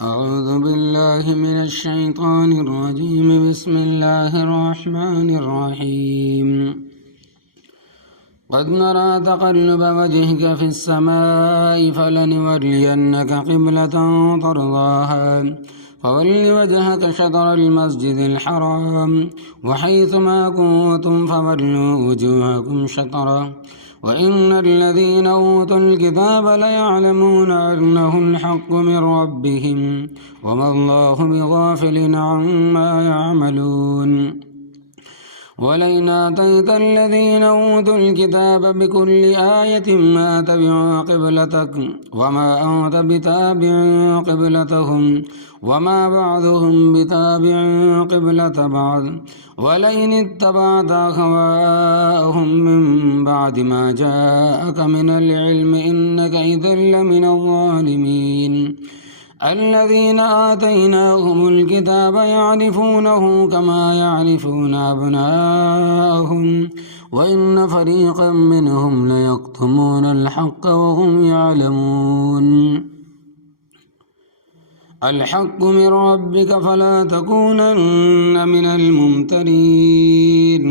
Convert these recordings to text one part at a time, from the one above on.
أعوذ بالله من الشيطان الرجيم. بسم الله الرحمن الرحيم. قد نرى تقلب وجهك في السماء فلنولينك قبلة ترضاها فول وجهك شطر المسجد الحرام وحيث ما كنتم فولوا وجوهكم شطره وإن الذين أوتوا الكتاب ليعلمون أنه الحق من ربهم وما الله بغافل عما يعملون. ولئن آتيت الذين أوتوا الكتاب بكل آية ما تبعوا قبلتك وما أنت بتابع قبلتهم وما بعضهم بتابع قبلة بعض ولئن اتبعت أهواءهم من بعد ما جاءك من العلم إنك إذا لمن الظالمين. الذين آتيناهم الكتاب يعرفونه كما يعرفون أبناءهم وإن فريقا منهم ليكتمون الحق وهم يعلمون. الحق من ربك فلا تكونن من الممترين.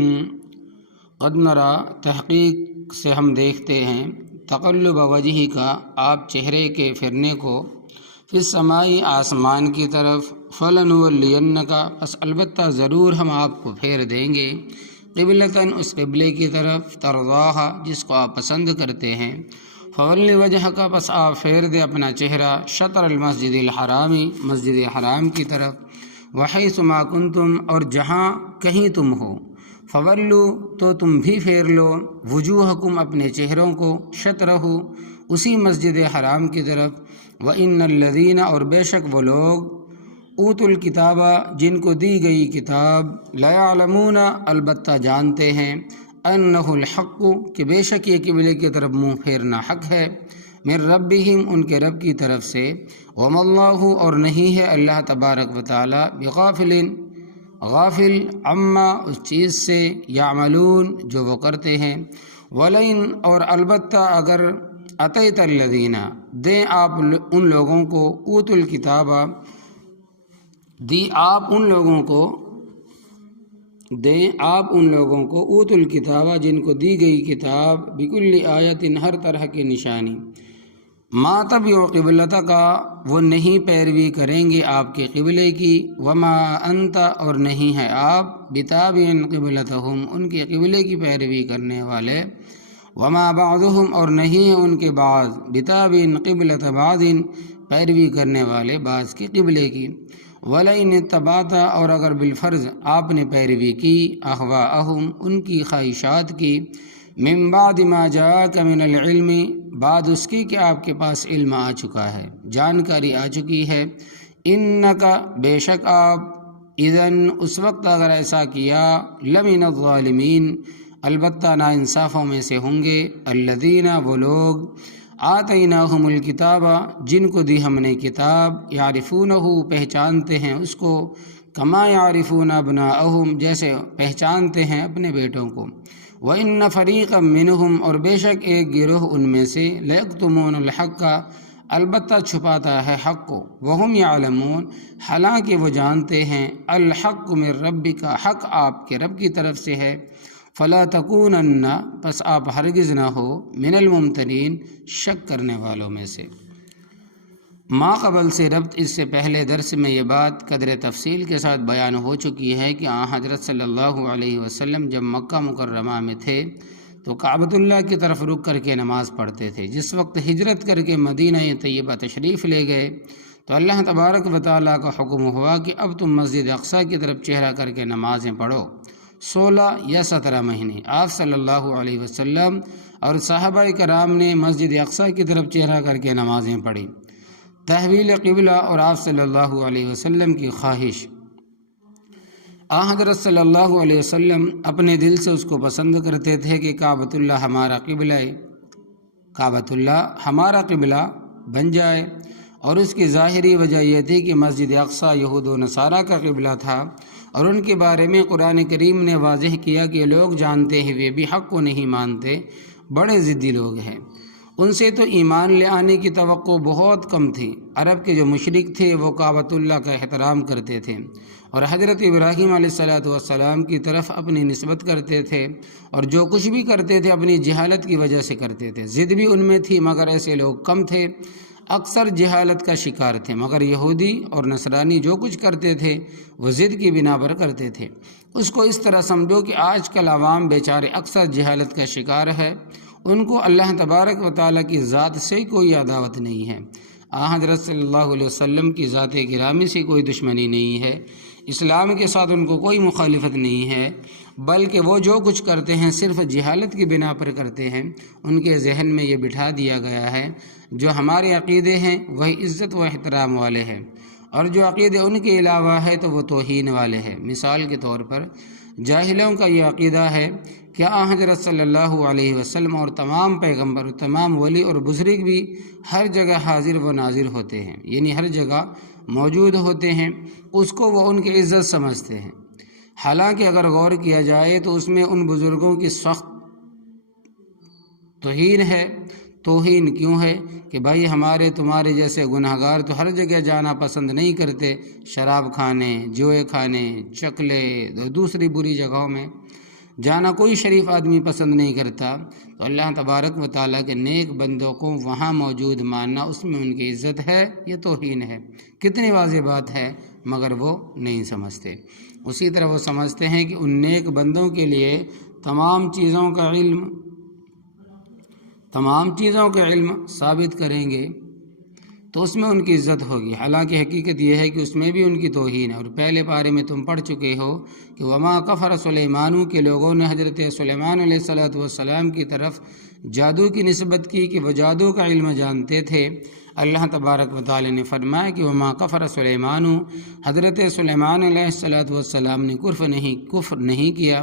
قد نرى تحقیق سے ہم دیکھتے ہیں تقلب وجہ کا آپ چہرے کے پھرنے کو فی السمائی آسمان کی طرف فلنولینک پس البتہ ضرور ہم آپ کو پھیر دیں گے قبلتاً اس قبلے کی طرف ترضاہا جس کو آپ پسند کرتے ہیں فول وجہ کا پس آپ پھیر دے اپنا چہرہ شطر المسجد الحرامی مسجد حرام کی طرف وحیث ما کنتم اور جہاں کہیں تم ہو فولو تو تم بھی پھیر لو وجوہکم اپنے چہروں کو شطرہ اسی مسجد حرام کی طرف وَإِنَّ الَّذِينَ اور بے شک وہ لوگ اوتوا الکتاب جن کو دی گئی کتاب لَيَعْلَمُونَ البتہ جانتے ہیں انہ الحق کہ بے شک یہ قبلے کی طرف منہ پھیرنا حق ہے من ربہم ان کے رب کی طرف سے وما اللہ اور نہیں ہے اللہ تبارک و تعالی بغافل غافل عما اس چیز سے یعملون جو وہ کرتے ہیں ولئن اور البتہ اگر اتیت الذین دیں آپ ان لوگوں کو اوت الکتاب آپ ان لوگوں کو اوت الکتاب جن کو دی گئی کتاب بکل آیت ہر طرح کی نشانی ما تبع قبلتک وہ نہیں پیروی کریں گے آپ کے قبلے کی وما انت اور نہیں ہے آپ بتابع قبلتہم ان کے قبلے کی پیروی کرنے والے وما بعضهم اور نہیں ہے ان کے بعض بتابع قبلۃ بعض پیروی کرنے والے بعض کے قبلے کی ولئن اتبعت اور اگر بالفرض آپ نے پیروی کی اہواءہم ان کی خواہشات کی من بعد ما جاءک من العلم بعد اس کی کہ آپ کے پاس علم آ چکا ہے جانکاری آ چکی ہے انک بے شک آپ اذن اس وقت اگر ایسا کیا لمن الظالمین البتہ ناانصافوں میں سے ہوں گے الذین وہ لوگ آتیناہم الکتاب جن کو دی ہم نے کتاب یعرفونہ پہچانتے ہیں اس کو کما یعرفون ابناءہم جیسے پہچانتے ہیں اپنے بیٹوں کو وإن فریقا منہم اور بے شک ایک گروہ ان میں سے لیکتمون الحق البتہ چھپاتا ہے حق کو وہم یعلمون حالانکہ وہ جانتے ہیں الحق من ربک حق آپ کے رب کی طرف سے ہے فلا تکونن پس آپ ہرگز نہ ہو من الممترین شک کرنے والوں میں سے. ما قبل سے ربط اس سے پہلے درس میں یہ بات قدر تفصیل کے ساتھ بیان ہو چکی ہے کہ حضرت صلی اللہ علیہ وسلم جب مکہ مکرمہ میں تھے تو کعبۃ اللہ کی طرف رک کر کے نماز پڑھتے تھے. جس وقت ہجرت کر کے مدینہ طیبہ تشریف لے گئے تو اللہ تبارک و تعالیٰ کا حکم ہوا کہ اب تم مسجد اقصیٰ کی طرف چہرہ کر کے نمازیں پڑھو. 16 یا 17 مہینے آپ صلی اللہ علیہ وسلم اور صحابہ کرام نے مسجد اقصیٰ کی طرف چہرہ کر کے نمازیں پڑھی. تحویل قبلہ اور آپ صلی اللہ علیہ وسلم کی خواہش. حضرت صلی اللہ علیہ وسلم اپنے دل سے اس کو پسند کرتے تھے کہ کعبۃ اللہ ہمارا قبلہ بن جائے اور اس کی ظاہری وجہ یہ تھی کہ مسجد اقصیٰ یہود و نصارہ کا قبلہ تھا اور ان کے بارے میں قرآن کریم نے واضح کیا کہ لوگ جانتے ہیں وہ بھی حق کو نہیں مانتے، بڑے ضدی لوگ ہیں. ان سے تو ایمان لے آنے کی توقع بہت کم تھی۔ عرب کے جو مشرک تھے وہ کعبۃ اللہ کا احترام کرتے تھے اور حضرت ابراہیم علیہ السلام کی طرف اپنی نسبت کرتے تھے، اور جو کچھ بھی کرتے تھے اپنی جہالت کی وجہ سے کرتے تھے۔ ضد بھی ان میں تھی، مگر ایسے لوگ کم تھے، اکثر جہالت کا شکار تھے۔ مگر یہودی اور نصرانی جو کچھ کرتے تھے وہ ضد کی بنا پر کرتے تھے۔ اس کو اس طرح سمجھو کہ آج کل عوام بیچارے اکثر جہالت کا شکار ہے، ان کو اللہ تبارک و تعالیٰ کی ذات سے کوئی عداوت نہیں ہے، حضرت صلی اللہ علیہ وسلم کی ذات گرامی سے کوئی دشمنی نہیں ہے، اسلام کے ساتھ ان کو کوئی مخالفت نہیں ہے، بلکہ وہ جو کچھ کرتے ہیں صرف جہالت کی بنا پر کرتے ہیں۔ ان کے ذہن میں یہ بٹھا دیا گیا ہے جو ہمارے عقیدے ہیں وہی عزت و احترام والے ہیں، اور جو عقیدے ان کے علاوہ ہے تو وہ توہین والے ہیں۔ مثال کے طور پر جاہلوں کا یہ عقیدہ ہے کہ حضرت صلی اللہ علیہ وسلم اور تمام پیغمبر، تمام ولی اور بزرگ بھی ہر جگہ حاضر و ناظر ہوتے ہیں، یعنی ہر جگہ موجود ہوتے ہیں، اس کو وہ ان کی عزت سمجھتے ہیں۔ حالانکہ اگر غور کیا جائے تو اس میں ان بزرگوں کی سخت توہین ہے۔ توہین کیوں ہے کہ بھائی ہمارے تمہارے جیسے گناہگار تو ہر جگہ جانا پسند نہیں کرتے، شراب کھانے، جوئے کھانے، چکلے، دوسری بری جگہوں میں جانا کوئی شریف آدمی پسند نہیں کرتا، تو اللہ تبارک و تعالیٰ کے نیک بندوں کو وہاں موجود ماننا اس میں ان کی عزت ہے، یہ توہین ہے۔ کتنی واضح بات ہے، مگر وہ نہیں سمجھتے۔ اسی طرح وہ سمجھتے ہیں کہ ان نیک بندوں کے لیے تمام چیزوں کا علم ثابت کریں گے تو اس میں ان کی عزت ہوگی، حالانکہ حقیقت یہ ہے کہ اس میں بھی ان کی توہین ہے۔ اور پہلے پارے میں تم پڑھ چکے ہو کہ وما کفر سلیمان کے لوگوں نے حضرت سلیمان علیہ السلام کی طرف جادو کی نسبت کی کہ وہ جادو کا علم جانتے تھے۔ اللہ تبارک و تعالی نے فرمایا کہ وما کفر سلیمان، حضرت سلیمان علیہ السلام نے کفر نہیں کیا،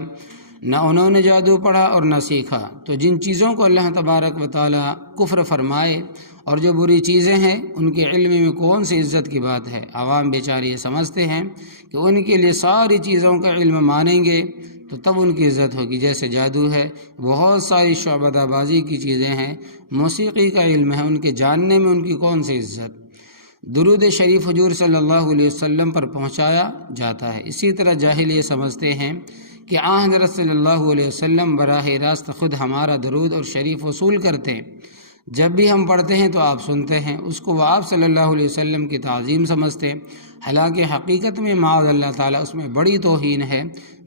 نہ انہوں نے جادو پڑھا اور نہ سیکھا۔ تو جن چیزوں کو اللہ تبارک و تعالی کفر فرمائے اور جو بری چیزیں ہیں ان کے علم میں کون سی عزت کی بات ہے؟ عوام بیچارے یہ سمجھتے ہیں کہ ان کے لیے ساری چیزوں کا علم مانیں گے تو تب ان کی عزت ہوگی، جیسے جادو ہے، بہت ساری شعبدہ بازی کی چیزیں ہیں، موسیقی کا علم ہے، ان کے جاننے میں ان کی کون سی عزت؟ درود شریف حضور صلی اللہ علیہ وسلم پر پہنچایا جاتا ہے۔ اسی طرح جاہل یہ سمجھتے ہیں کہ حضرت صلی اللہ علیہ وسلم براہ راست خود ہمارا درود اور شریف وصول کرتے ہیں، جب بھی ہم پڑھتے ہیں تو آپ سنتے ہیں، اس کو وہ آپ صلی اللہ علیہ وسلم کی تعظیم سمجھتے ہیں، حالانکہ حقیقت میں معاذ اللہ تعالیٰ اس میں بڑی توہین ہے۔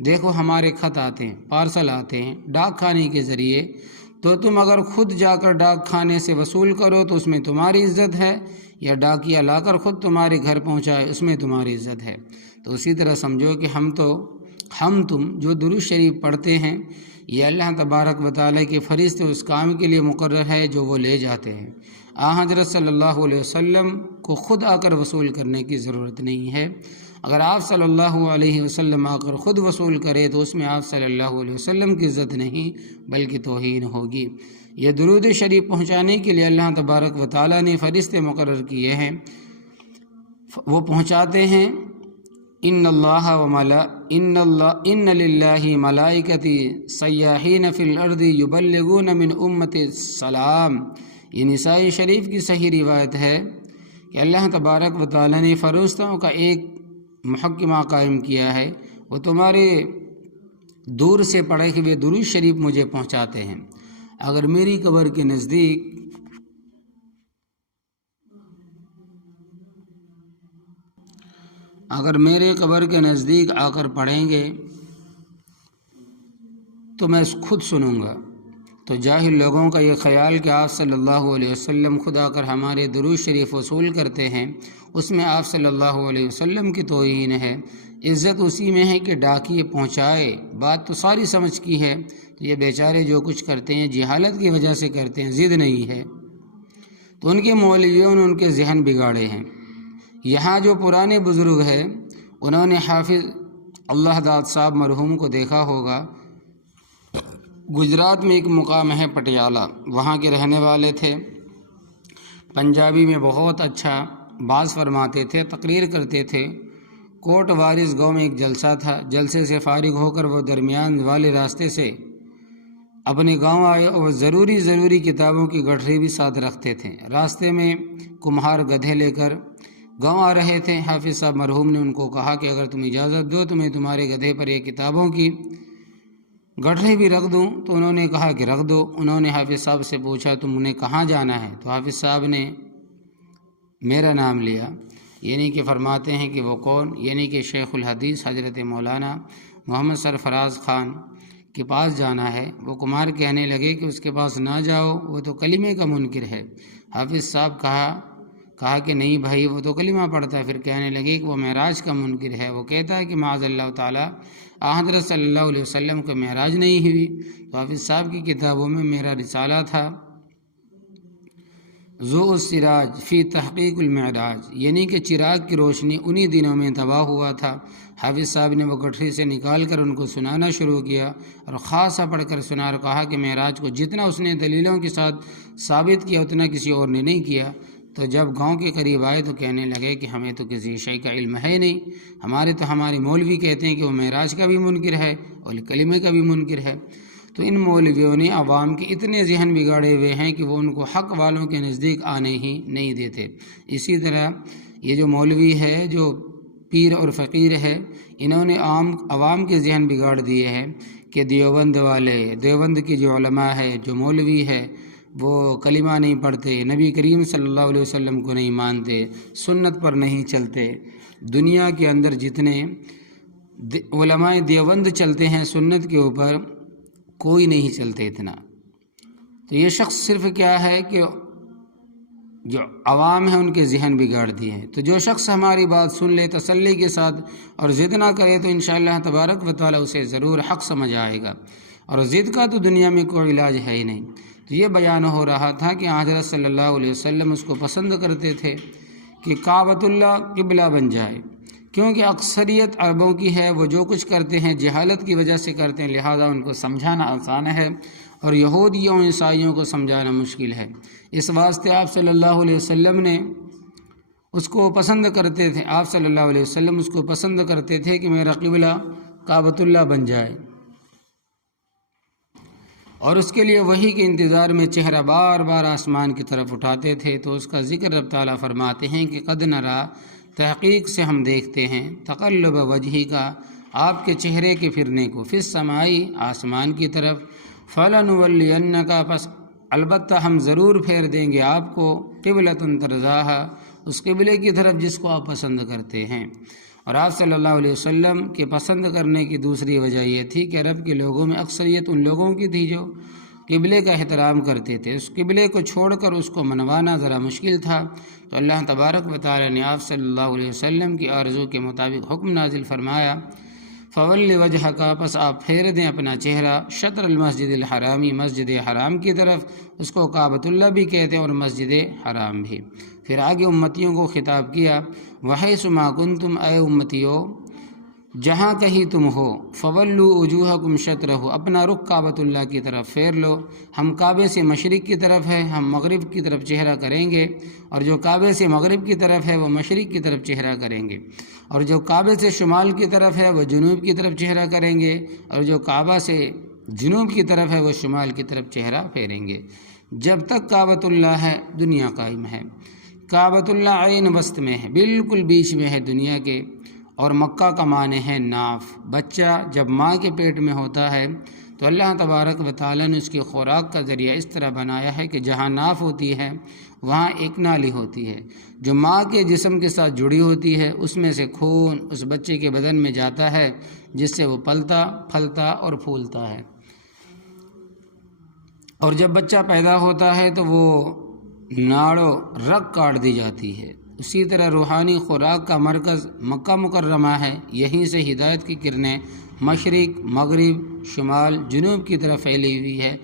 دیکھو ہمارے خط آتے ہیں، پارسل آتے ہیں ڈاک خانے کے ذریعے، تو تم اگر خود جا کر ڈاک خانے سے وصول کرو تو اس میں تمہاری عزت ہے، یا ڈاکیا لا کر خود تمہارے گھر پہنچائے اس میں تمہاری عزت ہے۔ تو اسی طرح سمجھو کہ ہم تم جو درود شریف پڑھتے ہیں یہ اللہ تبارک و تعالیٰ کے فرشتے اس کام کے لیے مقرر ہے جو وہ لے جاتے ہیں۔ حضرت صلی اللہ علیہ وسلم کو خود آ کر وصول کرنے کی ضرورت نہیں ہے۔ اگر آپ صلی اللہ علیہ وسلم آ کر خود وصول کرے تو اس میں آپ صلی اللہ علیہ وسلم کی عزت نہیں بلکہ توہین ہوگی۔ یہ درود شریف پہنچانے کے لیے اللہ تبارک و تعالیٰ نے فرشتے مقرر کیے ہیں، وہ پہنچاتے ہیں۔ ان للہ ملائکتی سیاحین فی الارض یبلغون من امت السلام۔ یہ نسائی شریف کی صحیح روایت ہے کہ اللہ تبارک و تعالیٰ نے فرشتوں کا ایک محکمہ قائم کیا ہے، وہ تمہارے دور سے پڑھے ہوئے درود شریف مجھے پہنچاتے ہیں۔ اگر میری قبر کے نزدیک میرے قبر کے نزدیک آ کر پڑھیں گے تو میں خود سنوں گا۔ تو جاہل لوگوں کا یہ خیال کہ آپ صلی اللہ علیہ وسلم خود آ کر ہمارے درود شریف وصول کرتے ہیں، اس میں آپ صلی اللہ علیہ وسلم کی توہین ہے۔ عزت اسی میں ہے کہ ڈاکیے پہنچائے، بات تو ساری سمجھ کی ہے، یہ بیچارے جو کچھ کرتے ہیں جہالت کی وجہ سے کرتے ہیں، ضد نہیں ہے۔ تو ان کے مولویوں نے ان کے ذہن بگاڑے ہیں۔ یہاں جو پرانے بزرگ ہیں انہوں نے حافظ اللہ داد صاحب مرحوم کو دیکھا ہوگا، گجرات میں ایک مقام ہے پٹیالہ، وہاں کے رہنے والے تھے، پنجابی میں بہت اچھا باز فرماتے تھے، تقریر کرتے تھے۔ کوٹ وارث گاؤں میں ایک جلسہ تھا، جلسے سے فارغ ہو کر وہ درمیان والے راستے سے اپنے گاؤں آئے اور ضروری کتابوں کی گٹھری بھی ساتھ رکھتے تھے۔ راستے میں کمہار گدھے لے کر گاؤں آ رہے تھے۔ حافظ صاحب مرحوم نے ان کو کہا کہ اگر تم اجازت دو تو میں تمہارے گدھے پر یہ کتابوں کی گٹھری بھی رکھ دوں، تو انہوں نے کہا کہ رکھ دو۔ انہوں نے حافظ صاحب سے پوچھا تم انہیں کہاں جانا ہے؟ تو حافظ صاحب نے میرا نام لیا، یعنی کہ فرماتے ہیں کہ وہ کون، یعنی کہ شیخ الحدیث حضرت مولانا محمد سرفراز خان کے پاس جانا ہے۔ وہ کمار کہنے لگے کہ اس کے پاس نہ جاؤ، وہ تو کلمے کا منکر ہے۔ حافظ صاحب کہا کہ نہیں بھائی، وہ تو کلمہ پڑھتا ہے۔ پھر کہنے لگے کہ وہ معراج کا منکر ہے، وہ کہتا ہے کہ معاذ اللہ تعالیٰ حضرت صلی اللہ علیہ وسلم کو معراج نہیں ہوئی۔ تو حافظ صاحب کی کتابوں میں میرا رسالہ تھا ضوء السراج فی تحقیق المعراج، یعنی کہ چراغ کی روشنی انہی دنوں میں تباہ ہوا تھا۔ حافظ صاحب نے وہ گٹھری سے نکال کر ان کو سنانا شروع کیا اور خاصا پڑھ کر سنا اور کہا کہ معراج کو جتنا اس نے دلیلوں کے ساتھ ثابت کیا اتنا کسی اور نے نہیں کیا۔ تو جب گاؤں کے قریب آئے تو کہنے لگے کہ ہمیں تو کسی شے کا علم ہے نہیں، ہمارے مولوی کہتے ہیں کہ وہ معراج کا بھی منکر ہے اور کلمے کا بھی منکر ہے۔ تو ان مولویوں نے عوام کے اتنے ذہن بگاڑے ہوئے ہیں کہ وہ ان کو حق والوں کے نزدیک آنے ہی نہیں دیتے۔ اسی طرح یہ جو مولوی ہے، جو پیر اور فقیر ہے، انہوں نے عوام کے ذہن بگاڑ دیے ہیں کہ دیوبند کے جو علماء ہے، جو مولوی ہے، وہ کلمہ نہیں پڑھتے، نبی کریم صلی اللہ علیہ وسلم کو نہیں مانتے، سنت پر نہیں چلتے۔ دنیا کے اندر جتنے علماء دیوبند چلتے ہیں سنت کے اوپر، کوئی نہیں چلتے اتنا۔ تو یہ شخص صرف کیا ہے کہ جو عوام ہیں ان کے ذہن بگاڑ دیے ہیں۔ تو جو شخص ہماری بات سن لے تسلی کے ساتھ اور ضد نہ کرے تو انشاءاللہ تبارک و تعالی اسے ضرور حق سمجھ آئے گا، اور ضد کا تو دنیا میں کوئی علاج ہے ہی نہیں۔ تو یہ بیان ہو رہا تھا کہ حضرت صلی اللہ علیہ وسلم اس کو پسند کرتے تھے کہ کعبۃ اللہ قبلہ بن جائے، کیونکہ اکثریت عربوں کی ہے، وہ جو کچھ کرتے ہیں جہالت کی وجہ سے کرتے ہیں، لہٰذا ان کو سمجھانا آسان ہے اور یہودیوں عیسائیوں کو سمجھانا مشکل ہے۔ اس واسطے آپ صلی اللہ علیہ وسلم نے اس کو پسند کرتے تھے، آپ صلی اللہ علیہ وسلم اس کو پسند کرتے تھے کہ میرا قبلہ کعبۃ اللہ بن جائے، اور اس کے لیے وحی کے انتظار میں چہرہ بار بار آسمان کی طرف اٹھاتے تھے۔ تو اس کا ذکر رب تعالیٰ فرماتے ہیں کہ قد نرا، تحقیق سے ہم دیکھتے ہیں، تقلب وجہی کا، آپ کے چہرے کے پھرنے کو، فی السمائی، آسمان کی طرف، فلنولینک، پس البتہ ہم ضرور پھیر دیں گے آپ کو، قبلۃ ترضاھا، اس قبلے کی طرف جس کو آپ پسند کرتے ہیں۔ اور آپ صلی اللہ علیہ وسلم کے پسند کرنے کی دوسری وجہ یہ تھی کہ عرب کے لوگوں میں اکثریت ان لوگوں کی تھی جو قبلے کا احترام کرتے تھے، اس قبلے کو چھوڑ کر اس کو منوانا ذرا مشکل تھا۔ تو اللہ تبارک و تعالی نے آپ صلی اللہ علیہ وسلم کی آرزو کے مطابق حکم نازل فرمایا، فول وجہک، پس آپ پھیر دیں اپنا چہرہ، شطر المسجد الحرامی، مسجد حرام کی طرف، اس کو کعبۃ اللہ بھی کہتے ہیں اور مسجد حرام بھی۔ پھر آگے امتیوں کو خطاب کیا، وحیث ما کنتم، اے امتیو جہاں کہیں تم ہو، فولوا وجوہکم شطرہ، اپنا رخ کعبۃ اللہ کی طرف پھیر لو۔ ہم کعبے سے مشرق کی طرف ہے، ہم مغرب کی طرف چہرہ کریں گے، اور جو کعبے سے مغرب کی طرف ہے وہ مشرق کی طرف چہرہ کریں گے، اور جو کعبے سے شمال کی طرف ہے وہ جنوب کی طرف چہرہ کریں گے، اور جو کعبہ سے جنوب کی طرف ہے وہ شمال کی طرف چہرہ پھیریں گے۔ جب تک کعبۃ اللہ ہے دنیا قائم ہے۔ کعبۃ اللہ عین وسط میں ہے، بالکل بیچ میں ہے دنیا کے، اور مکہ کا معنی ہے ناف۔ بچہ جب ماں کے پیٹ میں ہوتا ہے تو اللہ تبارک و تعالیٰ نے اس کی خوراک کا ذریعہ اس طرح بنایا ہے کہ جہاں ناف ہوتی ہے وہاں ایک نالی ہوتی ہے جو ماں کے جسم کے ساتھ جڑی ہوتی ہے، اس میں سے خون اس بچے کے بدن میں جاتا ہے جس سے وہ پلتا پھلتا اور پھولتا ہے، اور جب بچہ پیدا ہوتا ہے تو وہ ناڑو رگ کاٹ دی جاتی ہے۔ اسی طرح روحانی خوراک کا مرکز مکہ مکرمہ ہے، یہیں سے ہدایت کی کرنیں مشرق، مغرب، شمال، جنوب کی طرف پھیلی ہوئی ہے۔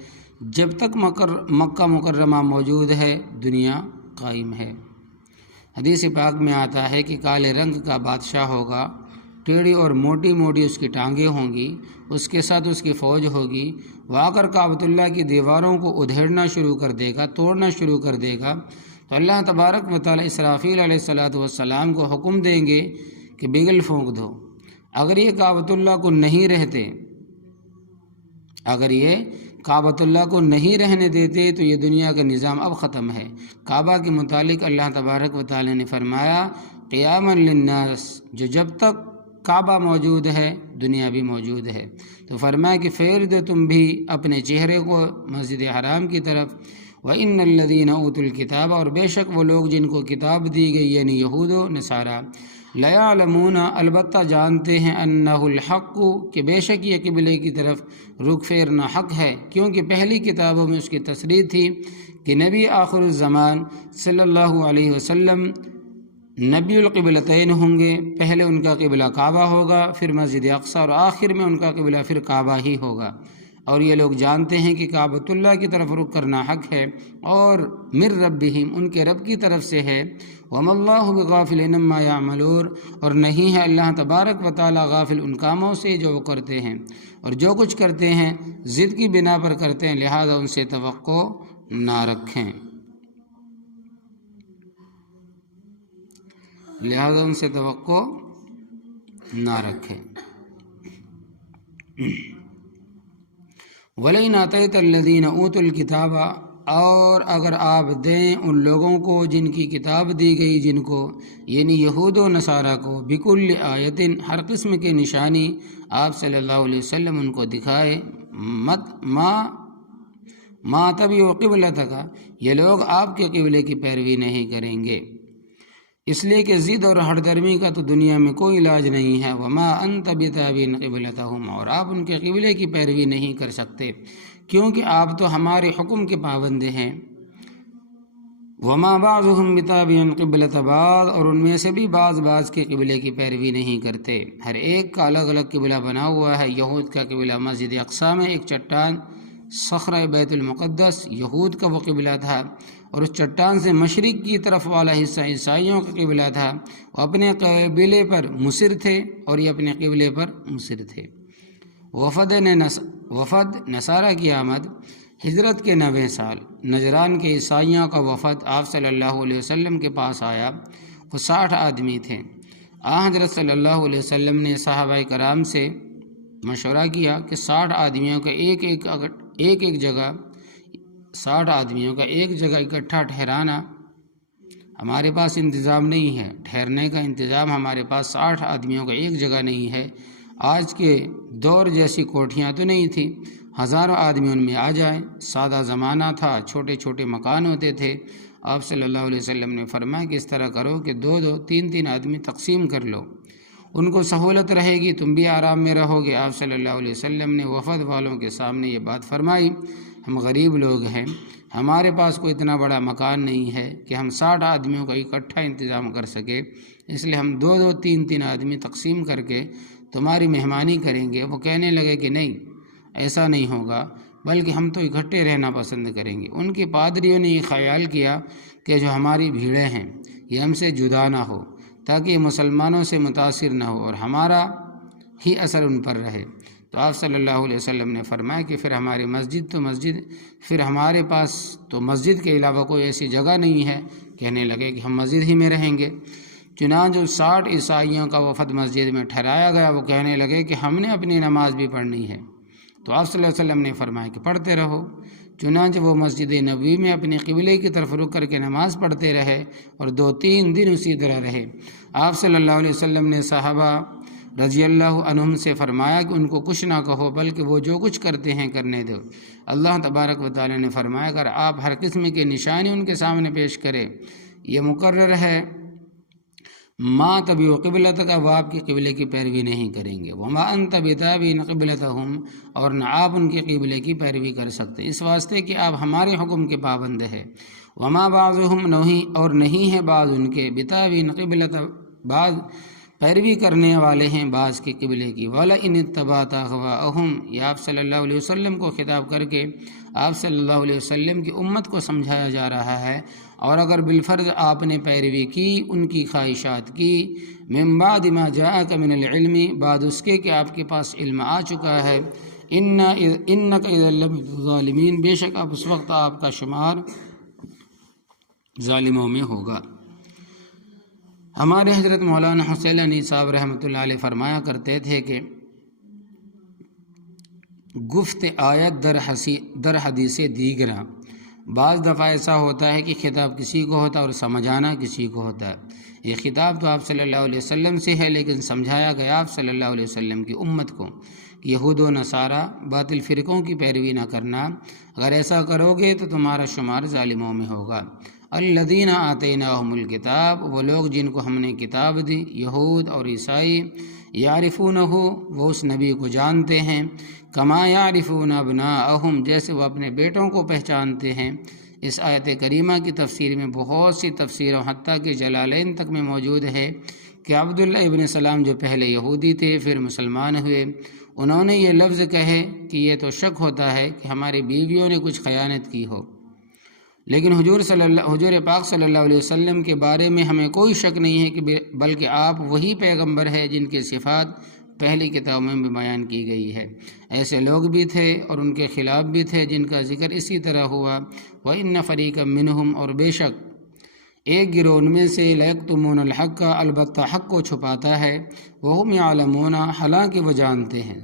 جب تک مکہ مکرمہ موجود ہے دنیا قائم ہے۔ حدیث پاک میں آتا ہے کہ کالے رنگ کا بادشاہ ہوگا، ٹیڑھی اور موٹی موٹی اس کی ٹانگیں ہوں گی، اس کے ساتھ اس کی فوج ہوگی، وہ آ کر کعبۃ اللہ کی دیواروں کو ادھیڑنا شروع کر دے گا، توڑنا شروع کر دے گا۔ تو اللہ تبارک و تعالیٰ اسرافیل علیہ السلام کو حکم دیں گے کہ بگل پھونک دو۔ اگر یہ کعبۃ اللہ کو نہیں رہتے، اگر یہ کعبۃ اللہ کو نہیں رہنے دیتے تو یہ دنیا کا نظام اب ختم ہے۔ کعبہ کے متعلق اللہ تبارک و تعالی نے فرمایا قیاما للناس، جو جب تک کعبہ موجود ہے دنیا بھی موجود ہے۔ تو فرمایا کہ پھیر دو تم بھی اپنے چہرے کو مسجد حرام کی طرف۔ وَإِنَّ الَّذِينَ أُوتُوا الْكِتَابَ، اور بے شک وہ لوگ جن کو کتاب دی گئی یعنی یہود و نصارہ، لَيَعْلَمُونَ، البتہ جانتے ہیں، أَنَّهُ الْحَقُّ، کہ بے شک یہ قبلے کی طرف رخ پھیرنا حق ہے، کیونکہ پہلی کتابوں میں اس کی تصریح تھی کہ نبی آخر الزمان صلی اللہ علیہ وسلم نبی القبلتین ہوں گے، پہلے ان کا قبلہ کعبہ ہوگا، پھر مسجد اقصی، اور آخر میں ان کا قبلہ پھر کعبہ ہی ہوگا۔ اور یہ لوگ جانتے ہیں کہ کعبۃ اللہ کی طرف رخ کرنا حق ہے اور من ربہم، ان کے رب کی طرف سے ہے۔ وما اللہ بغافل عما یعملون، اور نہیں ہے اللہ تبارک و تعالی غافل ان کاموں سے جو وہ کرتے ہیں، اور جو کچھ کرتے ہیں ضد کی بنا پر کرتے ہیں، لہذا ان سے توقع نہ رکھیں، لہذا ان سے توقع نہ رکھیں۔ وَلَئِنْ آتَيْتَ الَّذِينَ أُوتُوا الْكِتَابَ، اور اگر آپ دیں ان لوگوں کو جن کی کتاب دی گئی، جن کو یعنی یہود و نصارہ کو، بِكُلِّ آیَةٍ، ہر قسم کی نشانی آپ صلی اللہ علیہ وسلم ان کو دکھائے، ما تبعوا قبلتک، یہ لوگ آپ کے قبلے کی پیروی نہیں کریں گے، اس لیے کہ ضد اور ہٹ درمی کا تو دنیا میں کوئی علاج نہیں ہے۔ وما انت بتابع قبلتہم، اور آپ ان کے قبلے کی پیروی نہیں کر سکتے کیونکہ آپ تو ہمارے حکم کے پابند ہیں۔ وما بعضهم بتابع قبلۃ بعض، اور ان میں سے بھی بعض کے قبلے کی پیروی نہیں کرتے، ہر ایک کا الگ الگ قبلہ بنا ہوا ہے۔ یہود کا قبلہ مسجد اقصی میں ایک چٹان صخرہ بیت المقدس، یہود کا وہ قبلہ تھا، اور اس چٹان سے مشرق کی طرف والا حصہ عیسائیوں کا قبلہ تھا۔ وہ اپنے قبلے پر مصر تھے اور یہ اپنے قبلے پر مصر تھے۔ وفد نصارہ کی آمد ہجرت کے 90 سال، نجران کے عیسائیوں کا وفد آپ صلی اللہ علیہ وسلم کے پاس آیا، وہ 60 آدمی تھے۔ حضرت صلی اللہ علیہ وسلم نے صحابہ کرام سے مشورہ کیا کہ 60 آدمیوں کا ایک جگہ 60 آدمیوں کا ایک جگہ اکٹھا ٹھہرانا ہمارے پاس انتظام نہیں ہے، ٹھہرنے کا انتظام ہمارے پاس 60 آدمیوں کا ایک جگہ نہیں ہے۔ آج کے دور جیسی کوٹھیاں تو نہیں تھیں، ہزاروں آدمی ان میں آ جائیں، سادہ زمانہ تھا، چھوٹے چھوٹے مکان ہوتے تھے۔ آپ صلی اللہ علیہ وسلم نے فرمایا کہ اس طرح کرو کہ 2 3 آدمی تقسیم کر لو، ان کو سہولت رہے گی، تم بھی آرام میں رہو گے۔ آپ صلی اللہ علیہ وسلم نے وفد والوں کے سامنے یہ بات فرمائی، ہم غریب لوگ ہیں، ہمارے پاس کوئی اتنا بڑا مکان نہیں ہے کہ ہم 60 آدمیوں کا اکٹھا انتظام کر سکے، اس لیے ہم 2 3 آدمی تقسیم کر کے تمہاری مہمانی کریں گے۔ وہ کہنے لگے کہ نہیں، ایسا نہیں ہوگا، بلکہ ہم تو اکٹھے رہنا پسند کریں گے۔ ان کی پادریوں نے یہ خیال کیا کہ جو ہماری بھیڑیں ہیں یہ ہم سے جدا نہ ہو، تاکہ یہ مسلمانوں سے متاثر نہ ہو اور ہمارا ہی اثر ان پر رہے۔ تو آپ صلی اللہ علیہ وسلم نے فرمایا کہ پھر ہماری پھر ہمارے پاس تو مسجد کے علاوہ کوئی ایسی جگہ نہیں ہے۔ کہنے لگے کہ ہم مسجد ہی میں رہیں گے۔ چنانچہ 60 عیسائیوں کا وفد مسجد میں ٹھہرایا گیا۔ وہ کہنے لگے کہ ہم نے اپنی نماز بھی پڑھنی ہے۔ تو آپ صلی اللہ علیہ وسلم نے فرمایا کہ پڑھتے رہو۔ چنانچہ وہ مسجد نبوی میں اپنے قبلے کی طرف رک کر کے نماز پڑھتے رہے اور 2-3 دن اسی طرح رہے۔ آپ صلی اللہ علیہ وسلم نے صحابہ رضی اللہ عنہم سے فرمایا کہ ان کو کچھ نہ کہو، بلکہ وہ جو کچھ کرتے ہیں کرنے دو۔ اللہ تبارک و تعالی نے فرمایا اگر آپ ہر قسم کی نشانی ان کے سامنے پیش کریں، یہ مقرر ہے، ما تبعوا قبلتک، وہ آپ کی قبلے کی پیروی نہیں کریں گے۔ وما انت بتابع قبلتہم، اور نہ آپ ان کے قبلے کی پیروی کر سکتے، اس واسطے کہ آپ ہمارے حکم کے پابند ہیں۔ وما بعضهم، اور نہیں ہے بعض ان کے، بتابع قبلت، بعض پیروی کرنے والے ہیں بعض کے قبلے کی۔ وَلَئِنِ اتَّبَعْتَ أَهْوَاءَهُمْ، یہ آپ صلی اللہ علیہ وسلم کو خطاب کر کے آپ صلی اللہ علیہ وسلم کی امت کو سمجھایا جا رہا ہے، اور اگر بالفرض آپ نے پیروی کی، ان کی خواہشات کی، من بعد ما جاءک من العلم، بعد اس کے کہ آپ کے پاس علم آ چکا ہے، انک اذا لمن الظالمین، بے شک اب اس وقت آپ کا شمار ظالموں میں ہوگا۔ ہمارے حضرت مولانا حسین علی صاحب رحمۃ اللہ علیہ فرمایا کرتے تھے کہ گفت آیت در حدیث دیگرہ۔ بعض دفعہ ایسا ہوتا ہے کہ خطاب کسی کو ہوتا ہے اور سمجھانا کسی کو ہوتا ہے۔ یہ خطاب تو آپ صلی اللہ علیہ وسلم سے ہے، لیکن سمجھایا گیا آپ صلی اللہ علیہ وسلم کی امت کو کہ یہود و نصارہ باطل فرقوں کی پیروی نہ کرنا، اگر ایسا کرو گے تو تمہارا شمار ظالموں میں ہوگا۔ الذین آتیناہم الکتاب، وہ لوگ جن کو ہم نے کتاب دی، یہود اور عیسائی، یعرفونہ، وہ اس نبی کو جانتے ہیں، کما یعرفون ابناءہم، جیسے وہ اپنے بیٹوں کو پہچانتے ہیں۔ اس آیت کریمہ کی تفسیر میں بہت سی تفسیروں، حتیٰ کہ جلالین تک میں موجود ہے کہ عبداللہ ابن سلام جو پہلے یہودی تھے پھر مسلمان ہوئے، انہوں نے یہ لفظ کہے کہ یہ تو شک ہوتا ہے کہ ہماری بیویوں نے کچھ خیانت کی ہو، لیکن حضور پاک صلی اللہ علیہ وسلم کے بارے میں ہمیں کوئی شک نہیں ہے کہ بلکہ آپ وہی پیغمبر ہے جن کے صفات پہلی کتابوں میں بھی بیان کی گئی ہے۔ ایسے لوگ بھی تھے اور ان کے خلاف بھی تھے جن کا ذکر اسی طرح ہوا۔ وَإِنَّ فَرِيقًا مِّنْهُمْ، اور بے شک ایک گروہ ان میں سے، لَيَكْتُمُونَ الْحَقَّ، البتہ حق کو چھپاتا ہے، وَهُمْ يَعْلَمُونَ، حالانکہ وہ جانتے ہیں،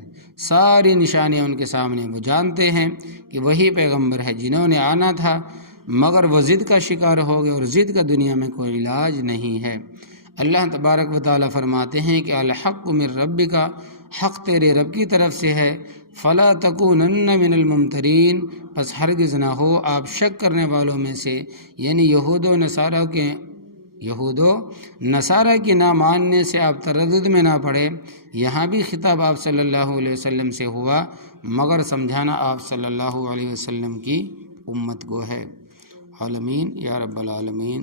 ساری نشانیاں ان کے سامنے، وہ جانتے ہیں کہ وہی پیغمبر ہے جنہوں نے آنا تھا، مگر وہ ضد کا شکار ہو گئے، اور ضد کا دنیا میں کوئی علاج نہیں ہے۔ اللہ تبارک و تعالیٰ فرماتے ہیں کہ الحق من ربک، حق تیرے رب کی طرف سے ہے، فلا تکونن من الممترین، پس ہرگز نہ ہو آپ شک کرنے والوں میں سے، یعنی یہود و نصارہ کی نہ ماننے سے آپ تردد میں نہ پڑے۔ یہاں بھی خطاب آپ صلی اللہ علیہ وسلم سے ہوا، مگر سمجھانا آپ صلی اللہ علیہ وسلم کی امت کو ہے۔ عالمین یا رب العالمین۔